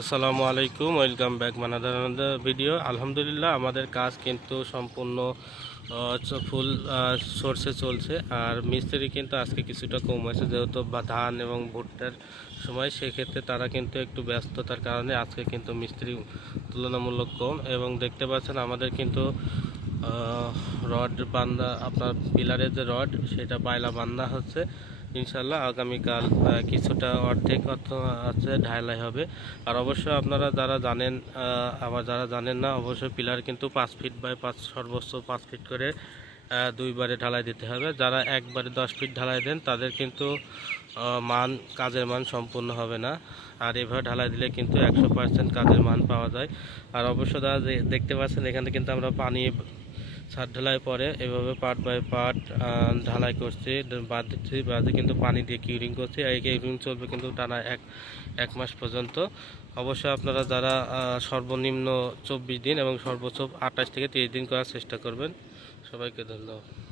আসসালামু আলাইকুম, welcome back মানাদার video. আলহামদুলিল্লাহ, আমাদের কাজ কিন্তু সম্পূর্ণ ফুল সোর্সে চলছে। আর মিস্ত্রি কিন্তু আজকে কিছুটা কম হয়েছে, যেহেতু ধান এবং ভুট্টার সময়, সেক্ষেত্রে তারা কিন্তু একটু ব্যস্ততার কারণে আজকে কিন্তু মিস্ত্রি তুলনামূলক কম। এবং দেখতে পাচ্ছেন, আমাদের কিন্তু রড বান্ধা, আপনার পিলারের যে রড, সেটা বাইলা বান্ধা হচ্ছে। ইনশাল্লাহ আগামীকাল কিছুটা অর্ধেক অর্থ আছে, ঢালাই হবে। আর অবশ্যই আপনারা যারা জানেন আবার যারা জানেন না, অবশ্যই পিলার কিন্তু পাঁচ ফিট বাই পাঁচ, সর্বোচ্চ পাঁচ ফিট করে দুইবারে ঢালাই দিতে হবে। যারা একবারে দশ ফিট ঢালাই দেন, তাদের কিন্তু মান, কাজের মান সম্পূর্ণ হবে না। আর এভাবে ঢালাই দিলে কিন্তু একশো পার্সেন্ট কাজের মান পাওয়া যায়। আর অবশ্য দেখতে পাচ্ছেন, এখানে কিন্তু আমরা পানি ছাদ ঢালাই পরে এভাবে পার্ট বাই পার্ট ঢালাই করছি। বাদ দিচ্ছি, বাদে কিন্তু পানি দিয়ে কিউরিং করছি। এই কিউরিং চলবে কিন্তু টানা এক এক মাস পর্যন্ত। অবশ্যই আপনারা যারা সর্বনিম্ন চব্বিশ দিন এবং সর্বোচ্চ আঠাশ থেকে তিরিশ দিন করার চেষ্টা করবেন। সবাইকে ধন্যবাদ।